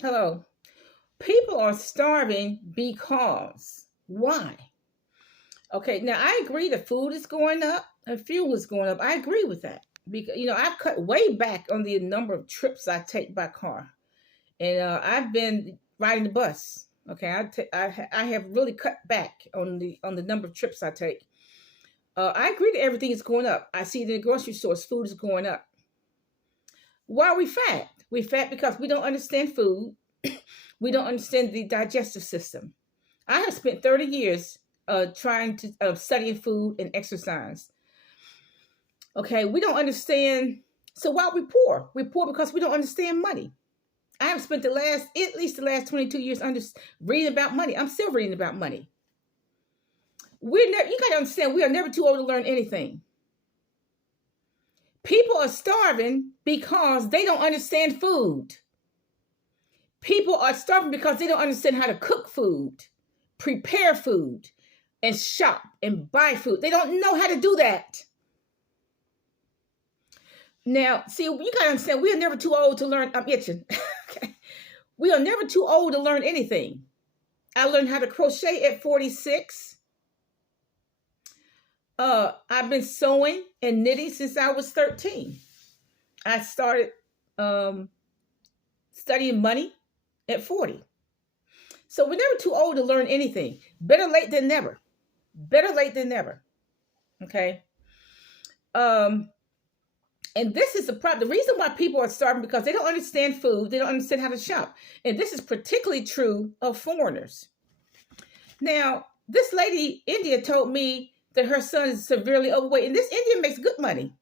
Hello. People are starving because why? Okay, now I agree the food is going up and fuel is going up. I agree with that. Because I've cut way back on the number of trips I take by car. And I've been riding the bus. Okay, I have really cut back on the number of trips I take. I agree that everything is going up. I see that in the grocery stores, food is going up. Why are we fat? We fat because we don't understand food. We don't understand the digestive system. I have spent 30 years trying to studying food and exercise. Okay, we don't understand. So why are we poor? We're poor because we don't understand money. I have spent at least the last 22 years reading about money. I'm still reading about money. You got to understand, we are never too old to learn anything. People are starving because they don't understand food. People are starving because they don't understand how to cook food, prepare food, and shop and buy food. They don't know how to do that. Now, see, you gotta understand, we are never too old to learn. I'm itching. Okay. We are never too old to learn anything. I learned how to crochet at 46. I've been sewing and knitting since I was 13. I started studying money at 40. So we're never too old to learn anything. Better late than never. Better late than never. Okay. And this is the problem. The reason why people are starving because they don't understand food. They don't understand how to shop. And this is particularly true of foreigners. Now, this lady, India, told me that her son is severely overweight. And this Indian makes good money.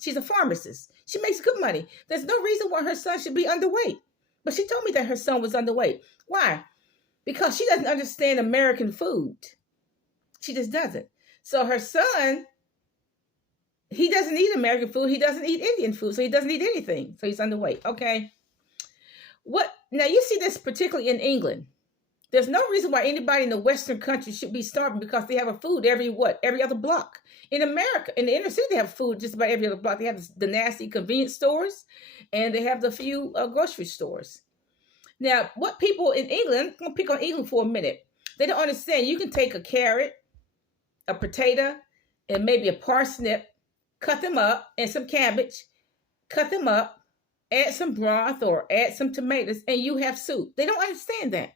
She's a pharmacist. She makes good money. There's no reason why her son should be underweight. But she told me that her son was underweight. Why? Because she doesn't understand American food. She just doesn't. So her son, he doesn't eat American food. He doesn't eat Indian food. So he doesn't eat anything. So he's underweight. Okay. Now you see this particularly in England. There's no reason why anybody in the Western country should be starving because they have a food every other block. In America, in the inner city, they have food just about every other block. They have the nasty convenience stores, and they have the few grocery stores. Now, what people in England, I'm gonna pick on England for a minute. They don't understand. You can take a carrot, a potato, and maybe a parsnip, cut them up, and some cabbage, cut them up, add some broth or add some tomatoes, and you have soup. They don't understand that.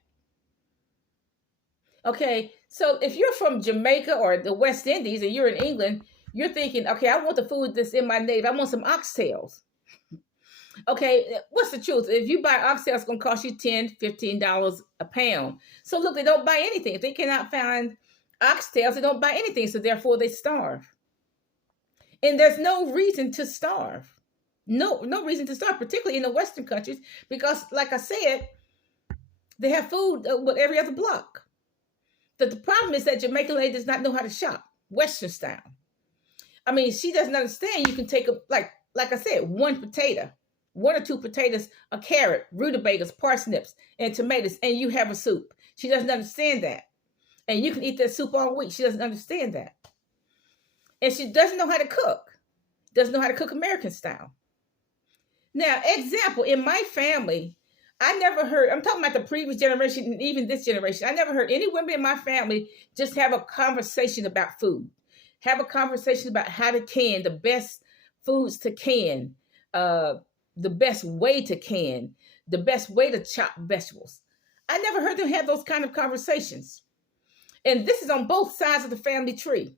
Okay, so if you're from Jamaica or the West Indies and you're in England, you're thinking, okay, I want the food that's in my native. I want some oxtails. Okay, what's the truth? If you buy oxtails, it's going to cost you $10, $15 a pound. So look, they don't buy anything. If they cannot find oxtails, they don't buy anything. So therefore, they starve. And there's no reason to starve. No reason to starve, particularly in the Western countries, because like I said, they have food with every other block. The problem is that Jamaican lady does not know how to shop Western style. I mean, she doesn't understand. You can take like I said, one potato, one or two potatoes, a carrot, rutabagas, parsnips, and tomatoes, and you have a soup. She doesn't understand that. And you can eat that soup all week. She doesn't understand that. And she doesn't know how to cook. Doesn't know how to cook American style. Now, example, in my family, I never heard, I'm talking about the previous generation and even this generation, I never heard any women in my family just have a conversation about food. Have a conversation about how to can, the best foods to can, the best way to can, the best way to chop vegetables. I never heard them have those kind of conversations. And this is on both sides of the family tree.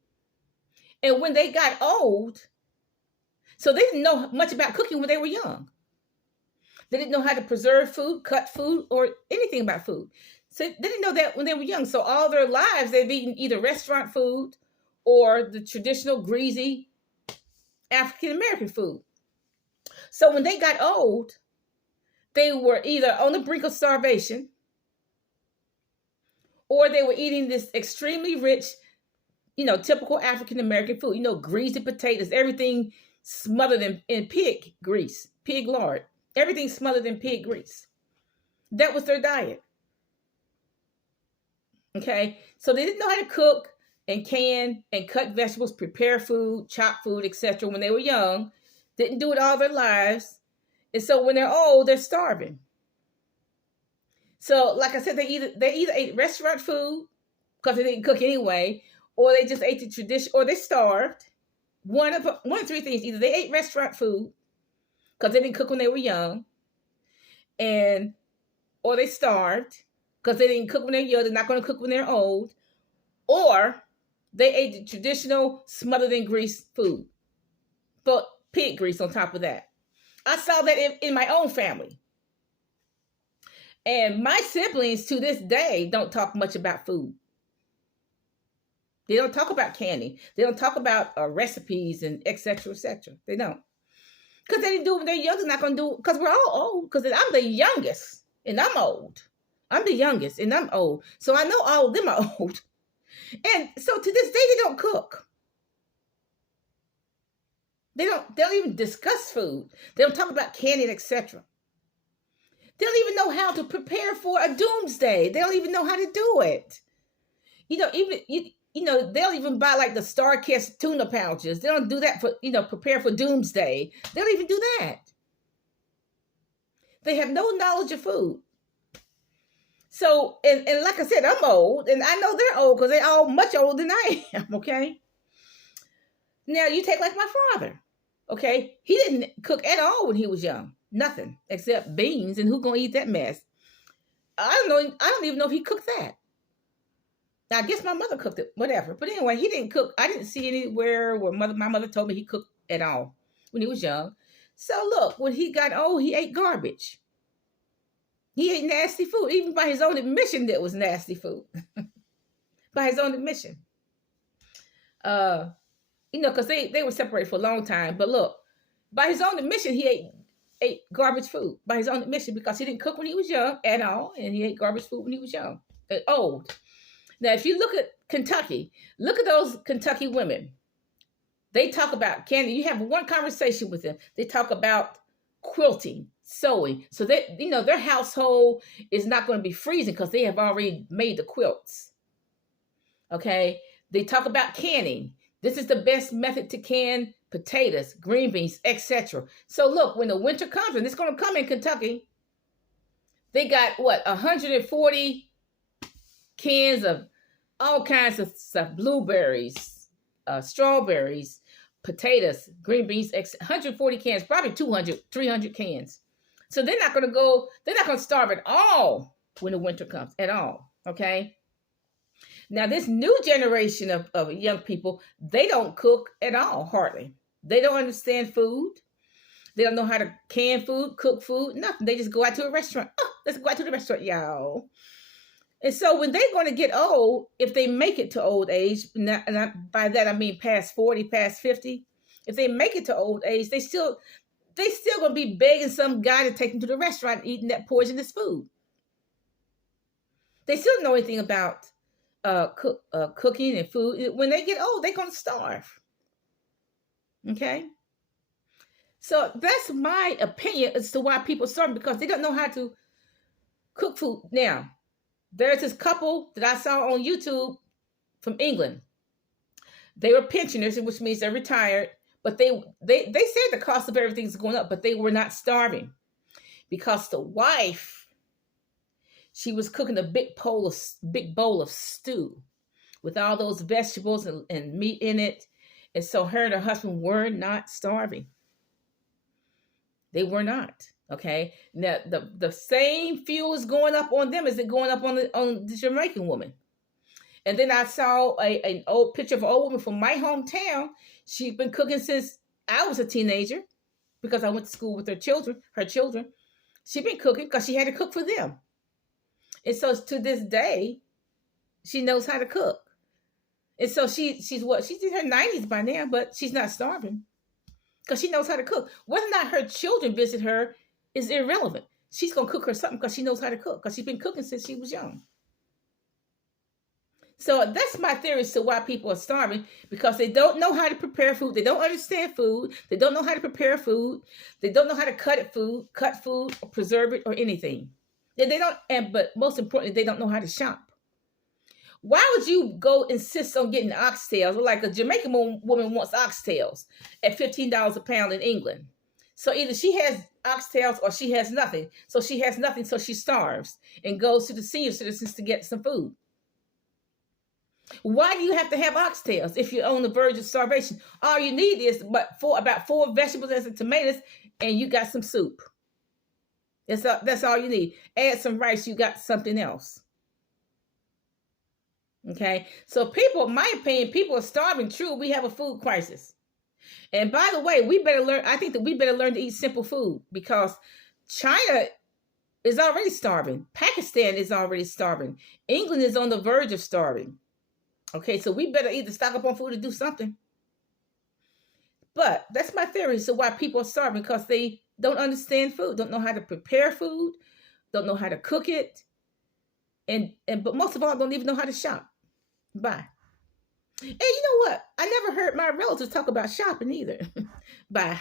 And when they got old, so they didn't know much about cooking when they were young. They didn't know how to preserve food, cut food, or anything about food. So they didn't know that when they were young. So all their lives, they've eaten either restaurant food or the traditional greasy African-American food. So when they got old, they were either on the brink of starvation or they were eating this extremely rich, typical African-American food, greasy potatoes, everything smothered in pig grease, pig lard. Everything smothered in pig grease. That was their diet. Okay, so they didn't know how to cook and can and cut vegetables, prepare food, chop food, etc. when they were young. Didn't do it all their lives. And so when they're old, they're starving. So, like I said, they either ate restaurant food because they didn't cook anyway, or they just ate the tradition, or they starved. One of three things: either they ate restaurant food because they didn't cook when they were young, and or they starved because they didn't cook when they're young. They're not going to cook when they're old, or they ate the traditional smothered in grease food, but pig grease on top of that. I saw that in my own family. And my siblings to this day don't talk much about food. They don't talk about candy. They don't talk about recipes and etc. etc. They don't. Because they didn't do it when they're young. They're not going to do it because we're all old. Because I'm the youngest and I'm old. I'm the youngest and I'm old. So I know all of them are old. And so to this day, they don't cook. They don't even discuss food. They don't talk about candy and etc. They don't even know how to prepare for a doomsday. They don't even know how to do it. They'll even buy like the Starkist tuna pouches. They don't do that for, prepare for doomsday. They don't even do that. They have no knowledge of food. So, and like I said, I'm old, and I know they're old because they're all much older than I am, okay? Now, you take like my father, okay? He didn't cook at all when he was young. Nothing except beans, and who's going to eat that mess? I don't even know if he cooked that. Now, I guess my mother cooked it, whatever. But anyway, he didn't cook. I didn't see anywhere where my mother told me he cooked at all when he was young. So look, when he got old, he ate garbage. He ate nasty food. Even by his own admission, that was nasty food. By his own admission. Because they were separated for a long time. But look, by his own admission, he ate garbage food. By his own admission, because he didn't cook when he was young at all. And he ate garbage food when he was young. Old. Now, if you look at Kentucky, look at those Kentucky women. They talk about candy. You have one conversation with them. They talk about quilting, sewing. So their household is not going to be freezing because they have already made the quilts. Okay. They talk about canning. This is the best method to can potatoes, green beans, etc. So look, when the winter comes, and it's going to come in Kentucky, they got 140 cans of all kinds of stuff, blueberries, strawberries, potatoes, green beans, 140 cans, probably 200, 300 cans. So they're not going to starve at all when the winter comes, at all, okay? Now, this new generation of young people, they don't cook at all, hardly. They don't understand food. They don't know how to can food, cook food, nothing. They just go out to a restaurant. Oh, let's go out to the restaurant, y'all. And so when they're going to get old, if they make it to old age, and by that I mean past 40, past 50, if they make it to old age, they still going to be begging some guy to take them to the restaurant eating that poisonous food. They still don't know anything about cooking and food. When they get old, they're going to starve. Okay? So that's my opinion as to why people starve, because they don't know how to cook food. Now, there's this couple that I saw on YouTube from England. They were pensioners, which means they're retired, but they said the cost of everything's going up, but they were not starving because the wife, she was cooking a big bowl of stew with all those vegetables and meat in it. And so her and her husband were not starving. They were not. Okay. Now the same fuel is going up on them as it going up on the Jamaican woman. And then I saw an old picture of an old woman from my hometown. She'd been cooking since I was a teenager because I went to school with her children. She'd been cooking because she had to cook for them. And so to this day, she knows how to cook. And so she's in her 90s by now, but she's not starving because she knows how to cook. Whether or not her children visit her is irrelevant. She's going to cook her something because she knows how to cook, because she's been cooking since she was young. So that's my theory as to why people are starving, because they don't know how to prepare food. They don't understand food. They don't know how to prepare food. They don't know how to cut food, or preserve it, or anything. But most importantly, they don't know how to shop. Why would you go insist on getting oxtails? Like a Jamaican woman wants oxtails at $15 a pound in England. So either she has oxtails or she has nothing. So she has nothing, so she starves and goes to the senior citizens to get some food. Why do you have to have oxtails if you're on the verge of starvation? All you need is about four vegetables and some tomatoes, and you got some soup. That's all you need. Add some rice, you got something else. Okay, so people, my opinion, people are starving. True, we have a food crisis. And by the way, we better learn. I think that we better learn to eat simple food because China is already starving. Pakistan is already starving. England is on the verge of starving. Okay, so we better either stock up on food or do something. But that's my theory. So why people are starving, because they don't understand food, don't know how to prepare food, don't know how to cook it, and but most of all, don't even know how to shop. Bye. And you know what? I never heard my relatives talk about shopping either. Bye.